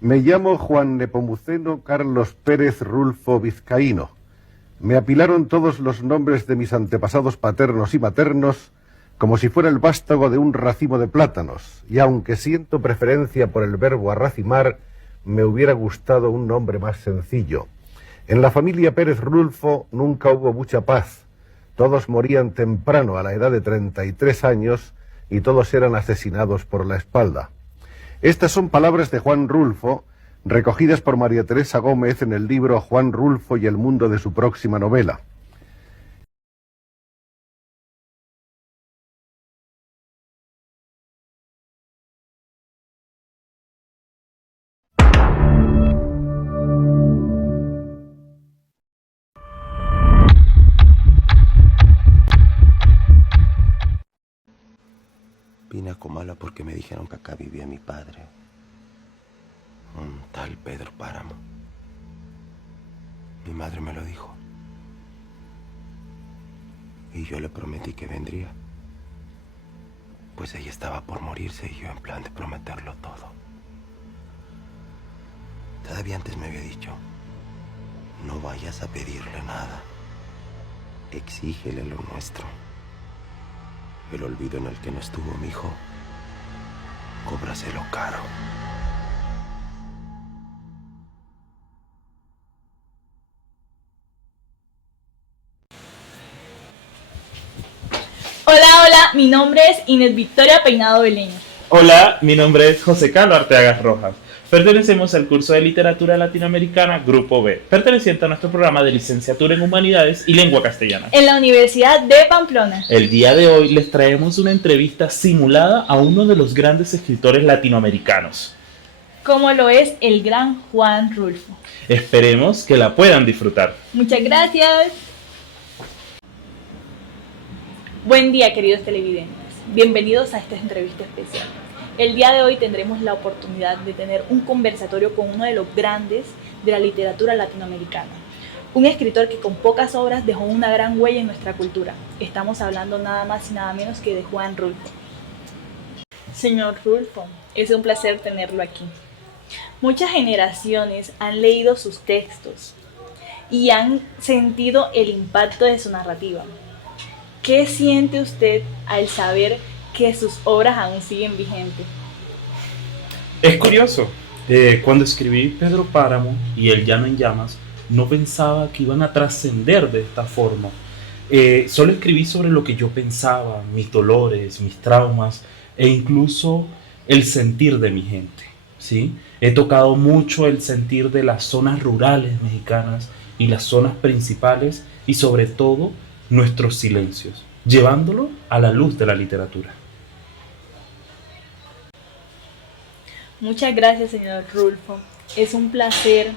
Me llamo Juan Nepomuceno Carlos Pérez Rulfo Vizcaíno. Me apilaron todos los nombres de mis antepasados paternos y maternos como si fuera el vástago de un racimo de plátanos, y aunque siento preferencia por el verbo arracimar, me hubiera gustado un nombre más sencillo. En la familia Pérez Rulfo nunca hubo mucha paz. Todos morían temprano, a la edad de 33 años, y todos eran asesinados por la espalda. Estas son palabras de Juan Rulfo, recogidas por María Teresa Gómez en el libro Juan Rulfo y el mundo de su próxima novela. Vine a Comala porque me dijeron que acá vivía mi padre, un tal Pedro Páramo. Mi madre me lo dijo. Y yo le prometí que vendría. Pues ella estaba por morirse y yo en plan de prometerlo todo. Todavía antes me había dicho, no vayas a pedirle nada. Exígele lo nuestro. El olvido en el que no estuvo mi hijo, cóbraselo caro. Hola, hola, mi nombre es Inés Victoria Peinado Beleño. Hola, mi nombre es José Carlos Arteaga Rojas. Pertenecemos al curso de Literatura Latinoamericana Grupo B, perteneciente a nuestro programa de Licenciatura en Humanidades y Lengua Castellana. En la Universidad de Pamplona. El día de hoy les traemos una entrevista simulada a uno de los grandes escritores latinoamericanos. Como lo es el gran Juan Rulfo. Esperemos que la puedan disfrutar. Muchas gracias. Buen día, queridos televidentes. Bienvenidos a esta entrevista especial. El día de hoy tendremos la oportunidad de tener un conversatorio con uno de los grandes de la literatura latinoamericana. Un escritor que con pocas obras dejó una gran huella en nuestra cultura. Estamos hablando nada más y nada menos que de Juan Rulfo. Señor Rulfo, es un placer tenerlo aquí. Muchas generaciones han leído sus textos y han sentido el impacto de su narrativa. ¿Qué siente usted al saber que sus obras aún siguen vigentes? Es curioso, cuando escribí Pedro Páramo y El Llano en Llamas, no pensaba que iban a trascender de esta forma. Solo escribí sobre lo que yo pensaba, mis dolores, mis traumas e incluso el sentir de mi gente, ¿sí? He tocado mucho el sentir de las zonas rurales mexicanas y las zonas principales y sobre todo nuestros silencios, llevándolo a la luz de la literatura. Muchas gracias, señor Rulfo. Es un placer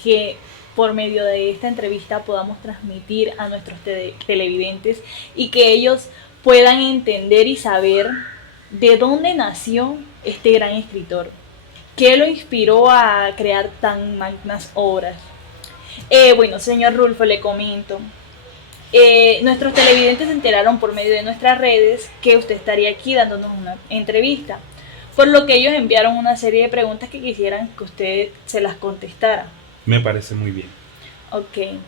que por medio de esta entrevista podamos transmitir a nuestros televidentes y que ellos puedan entender y saber de dónde nació este gran escritor, qué lo inspiró a crear tan magnas obras. Bueno, señor Rulfo, le comento. Nuestros televidentes se enteraron por medio de nuestras redes que usted estaría aquí dándonos una entrevista, por lo que ellos enviaron una serie de preguntas que quisieran que usted se las contestara. Me parece muy bien. Ok.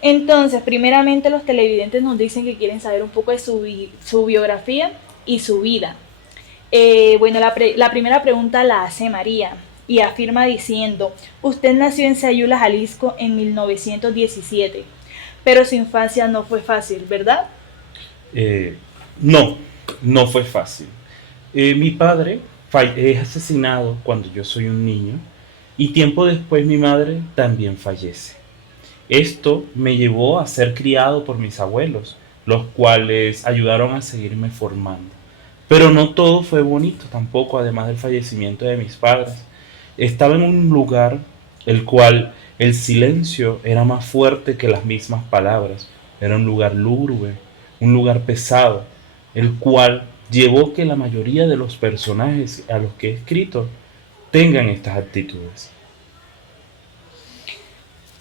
Entonces, primeramente los televidentes nos dicen que quieren saber un poco de su biografía y su vida. Bueno, la primera pregunta la hace María y afirma diciendo: usted nació en Sayula, Jalisco en 1917, pero su infancia no fue fácil, ¿verdad? No fue fácil. Mi padre es asesinado cuando yo soy un niño y tiempo después mi madre también fallece. Esto me llevó a ser criado por mis abuelos, los cuales ayudaron a seguirme formando. Pero no todo fue bonito tampoco, además del fallecimiento de mis padres. Estaba en un lugar el cual el silencio era más fuerte que las mismas palabras. Era un lugar lúgubre, un lugar pesado, el cual llevó que la mayoría de los personajes a los que he escrito tengan estas actitudes.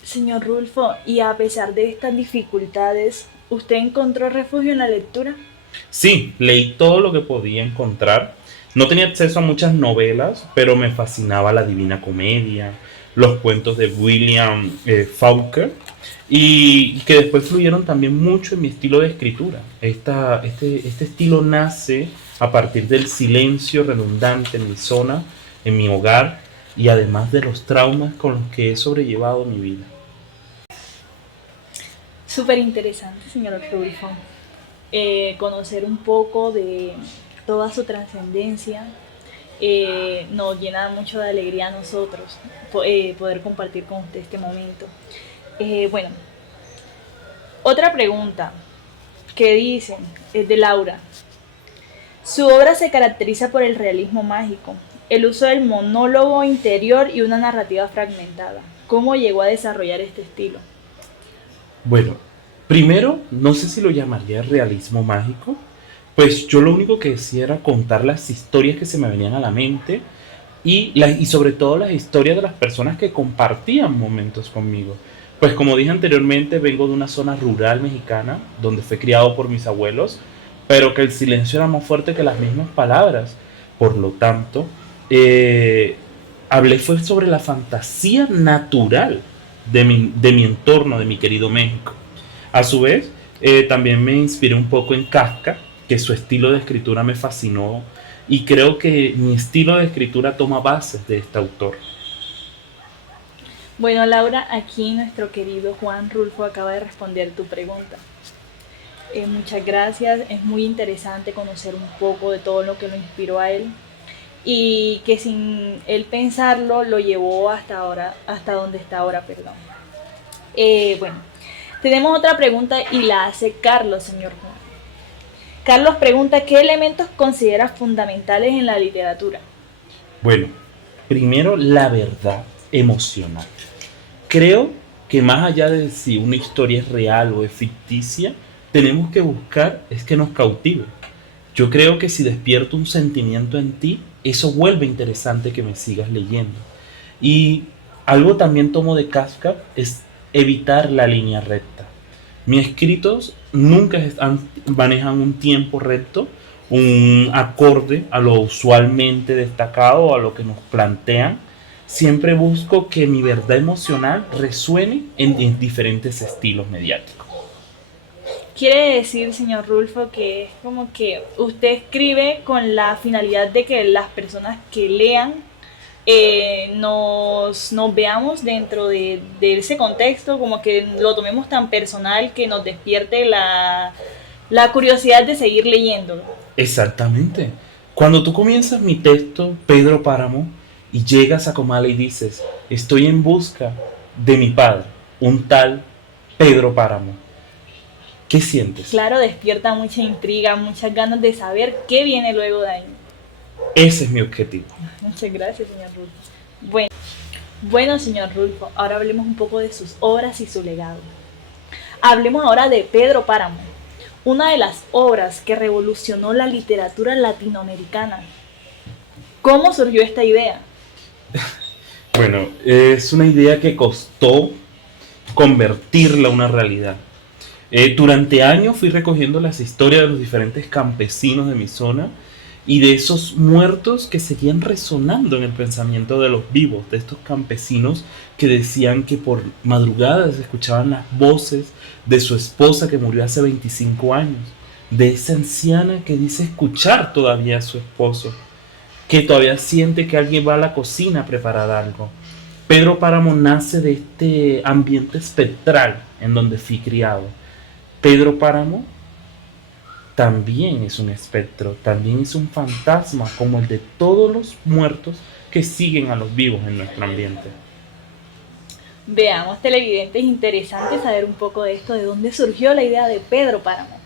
Señor Rulfo, y a pesar de estas dificultades, ¿usted encontró refugio en la lectura? Sí, leí todo lo que podía encontrar No tenía acceso a muchas novelas, pero me fascinaba la Divina Comedia, los cuentos de William Faulkner, y que después fluyeron también mucho en mi estilo de escritura. Este estilo nace a partir del silencio redundante en mi zona, en mi hogar, y además de los traumas con los que he sobrellevado mi vida. Súper interesante, señor Rulfo, conocer un poco de toda su trascendencia. Nos llena mucho de alegría a nosotros poder compartir con usted este momento. Bueno, otra pregunta que dicen es de Laura. Su obra se caracteriza por el realismo mágico, el uso del monólogo interior y una narrativa fragmentada. ¿Cómo llegó a desarrollar este estilo? Bueno, primero, no sé si lo llamaría realismo mágico, pues yo lo único que decía era contar las historias que se me venían a la mente y sobre todo las historias de las personas que compartían momentos conmigo. Pues como dije anteriormente, vengo de una zona rural mexicana, donde fui criado por mis abuelos, pero que el silencio era más fuerte que las mismas palabras. Por lo tanto, hablé fue sobre la fantasía natural de mi entorno, de mi querido México. A su vez, también me inspiré un poco en Kafka, que su estilo de escritura me fascinó y creo que mi estilo de escritura toma bases de este autor. Bueno, Laura, aquí nuestro querido Juan Rulfo acaba de responder tu pregunta. Muchas gracias, es muy interesante conocer un poco de todo lo que lo inspiró a él y que sin él pensarlo lo llevó hasta ahora, hasta donde está ahora, perdón. Bueno, tenemos otra pregunta y la hace Carlos, señor Juan. Carlos pregunta, ¿qué elementos consideras fundamentales en la literatura? Bueno, primero la verdad emocional. Creo que más allá de si una historia es real o es ficticia, tenemos que buscar es que nos cautive. Yo creo que si despierto un sentimiento en ti, eso vuelve interesante que me sigas leyendo. Y algo también tomo de Kafka es evitar la línea recta. Mis escritos nunca manejan un tiempo recto, un acorde a lo usualmente destacado, a lo que nos plantean. Siempre busco que mi verdad emocional resuene en diferentes estilos mediáticos. Quiere decir, señor Rulfo, que es como que usted escribe con la finalidad de que las personas que lean nos veamos dentro de ese contexto, como que lo tomemos tan personal que nos despierte la curiosidad de seguir leyéndolo. Exactamente. Cuando tú comienzas mi texto, Pedro Páramo, y llegas a Comala y dices, estoy en busca de mi padre, un tal Pedro Páramo. ¿Qué sientes? Claro, despierta mucha intriga, muchas ganas de saber qué viene luego de ahí. Ese es mi objetivo. Muchas gracias, señor Rulfo. Bueno, señor Rulfo, ahora hablemos un poco de sus obras y su legado. Hablemos ahora de Pedro Páramo, una de las obras que revolucionó la literatura latinoamericana. ¿Cómo surgió esta idea? Bueno, es una idea que costó convertirla a una realidad. Durante años fui recogiendo las historias de los diferentes campesinos de mi zona y de esos muertos que seguían resonando en el pensamiento de los vivos, de estos campesinos que decían que por madrugadas escuchaban las voces de su esposa que murió hace 25 años, de esa anciana que dice escuchar todavía a su esposo, que todavía siente que alguien va a la cocina a preparar algo. Pedro Páramo nace de este ambiente espectral en donde fui criado. Pedro Páramo también es un espectro, también es un fantasma como el de todos los muertos que siguen a los vivos en nuestro ambiente. Veamos, televidentes, interesante saber un poco de esto, de dónde surgió la idea de Pedro Páramo.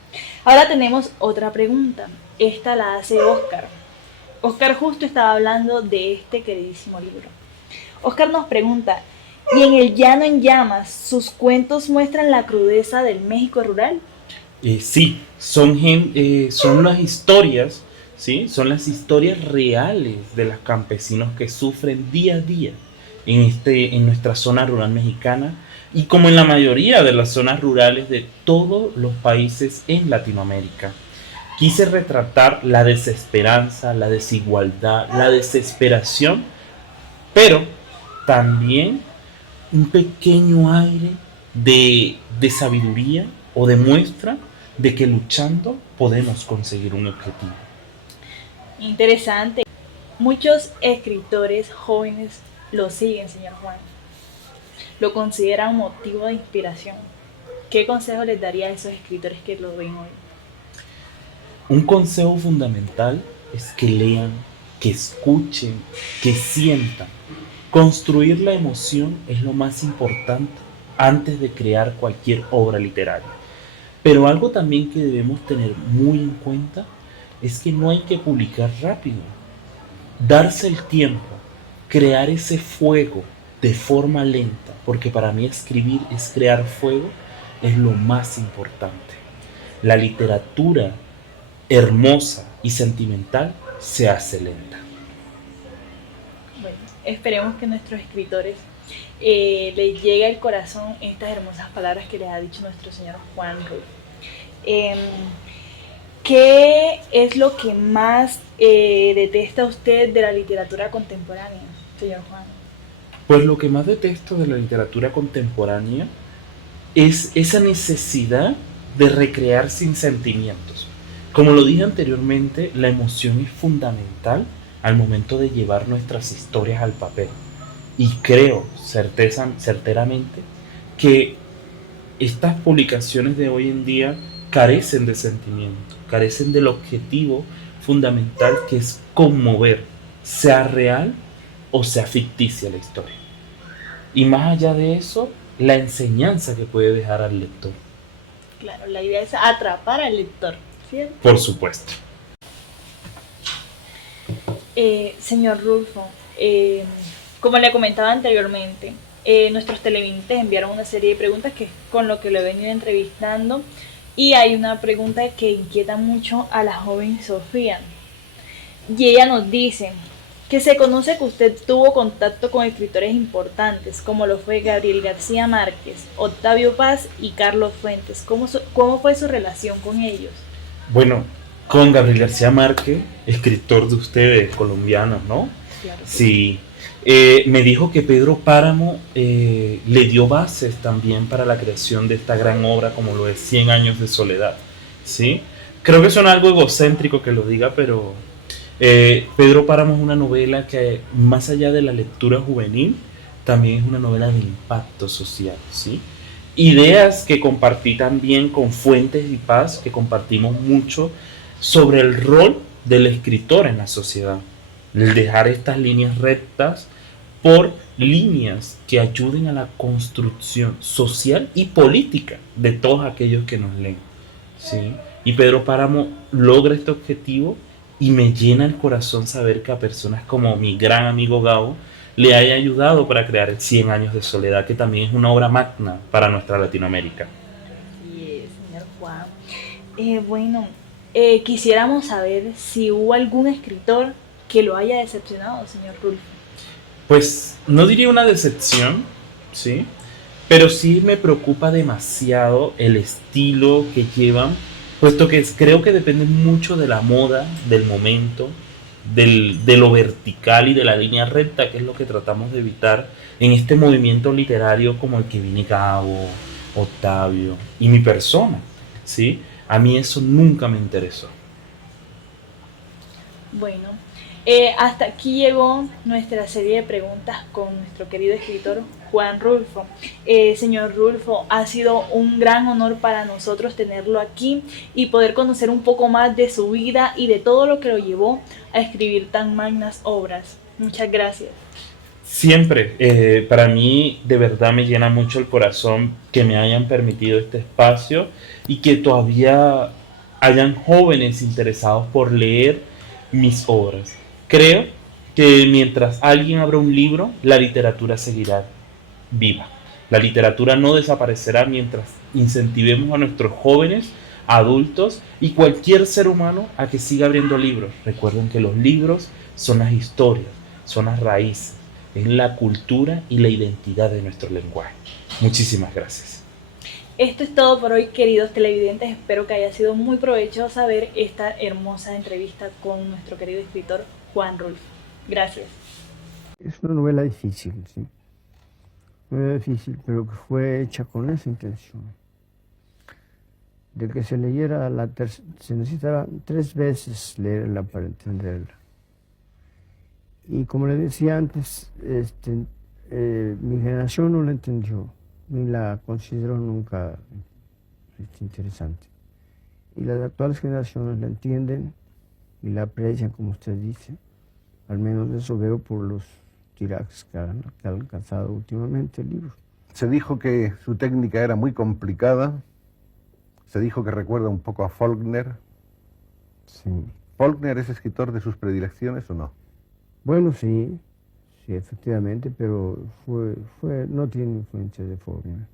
Ahora tenemos otra pregunta, esta la hace Oscar. Oscar justo estaba hablando de este queridísimo libro. Oscar nos pregunta, ¿y en El Llano en Llamas sus cuentos muestran la crudeza del México rural? Sí, son las historias, ¿sí? Son las historias reales de los campesinos que sufren día a día en nuestra zona rural mexicana y como en la mayoría de las zonas rurales de todos los países en Latinoamérica. quise retratar la desesperanza, la desigualdad, la desesperación, pero también un pequeño aire de sabiduría o de muestra de que luchando podemos conseguir un objetivo. Interesante. Muchos escritores jóvenes lo siguen, señor Juan. Lo consideran motivo de inspiración. ¿Qué consejo les daría a esos escritores que lo ven hoy? Un consejo fundamental es que lean, que escuchen, que sientan. Construir la emoción es lo más importante antes de crear cualquier obra literaria. Pero algo también que debemos tener muy en cuenta es que no hay que publicar rápido. Darse el tiempo, crear ese fuego de forma lenta, porque para mí escribir es crear fuego, es lo más importante. La literatura hermosa y sentimental se hace lenta. Bueno, esperemos que nuestros escritores les llegue al corazón estas hermosas palabras que les ha dicho nuestro señor Juan Rulfo. ¿Qué es lo que más detesta usted de la literatura contemporánea, señor Juan? Pues lo que más detesto de la literatura contemporánea es esa necesidad de recrear sin sentimientos. Como lo dije anteriormente, la emoción es fundamental al momento de llevar nuestras historias al papel. Y creo certeramente que estas publicaciones de hoy en día carecen de sentimiento, carecen del objetivo fundamental que es conmover, sea real o sea ficticia la historia. Y más allá de eso, la enseñanza que puede dejar al lector. Claro, la idea es atrapar al lector, ¿cierto? Por supuesto. Señor Rulfo, como le comentaba anteriormente, nuestros televidentes enviaron una serie de preguntas que con lo que lo he venido entrevistando, y hay una pregunta que inquieta mucho a la joven Sofía, y ella nos dice que se conoce que usted tuvo contacto con escritores importantes como lo fue Gabriel García Márquez, Octavio Paz y Carlos Fuentes. ¿Cómo fue su relación con ellos? Bueno, con Gabriel García Márquez, escritor de ustedes, colombianos, ¿no? Claro que Sí. Me dijo que Pedro Páramo le dio bases también para la creación de esta gran obra como lo es 100 años de soledad, ¿sí? Creo que suena algo egocéntrico que lo diga, pero Pedro Páramo es una novela que, más allá de la lectura juvenil, también es una novela de impacto social, ¿sí? Ideas que compartí también con Fuentes y Paz, que compartimos mucho sobre el rol del escritor en la sociedad. El dejar estas líneas rectas por líneas que ayuden a la construcción social y política de todos aquellos que nos leen, ¿sí? Y Pedro Páramo logra este objetivo y me llena el corazón saber que a personas como mi gran amigo Gabo le haya ayudado para crear 100 años de soledad, que también es una obra magna para nuestra Latinoamérica. sí, señor Juan. Quisiéramos saber si hubo algún escritor que lo haya decepcionado, señor Rulfo. Pues no diría una decepción, ¿sí? Pero sí me preocupa demasiado el estilo que llevan, puesto que creo que depende mucho de la moda, del momento, de lo vertical y de la línea recta, que es lo que tratamos de evitar en este movimiento literario como el que viene Gabo, Octavio y mi persona, ¿sí? A mí eso nunca me interesó. Bueno, hasta aquí llegó nuestra serie de preguntas con nuestro querido escritor Juan Rulfo. Señor Rulfo, ha sido un gran honor para nosotros tenerlo aquí y poder conocer un poco más de su vida y de todo lo que lo llevó a escribir tan magnas obras. Muchas gracias. Siempre, para mí de verdad me llena mucho el corazón que me hayan permitido este espacio y que todavía hayan jóvenes interesados por leer mis obras. Creo que mientras alguien abra un libro, la literatura seguirá viva. La literatura no desaparecerá mientras incentivemos a nuestros jóvenes, adultos y cualquier ser humano a que siga abriendo libros. Recuerden que los libros son las historias, son las raíces, es la cultura y la identidad de nuestro lenguaje. Muchísimas gracias. Esto es todo por hoy, queridos televidentes. Espero que haya sido muy provechosa ver esta hermosa entrevista con nuestro querido escritor Juan Rulfo. Gracias. Es una novela difícil, sí. Una novela difícil, pero que fue hecha con esa intención. De que se leyera, se necesitaba 3 veces leerla para entenderla. Y como le decía antes, mi generación no la entendió, ni la consideró nunca interesante. Y las actuales generaciones la entienden y la aprecian, como usted dice. Al menos eso veo por los tirajes que ha alcanzado últimamente el libro. Se dijo que su técnica era muy complicada. Se dijo que recuerda un poco a Faulkner. Sí. ¿Faulkner es escritor de sus predilecciones o no? Bueno, sí, efectivamente, pero no tiene influencia de Faulkner.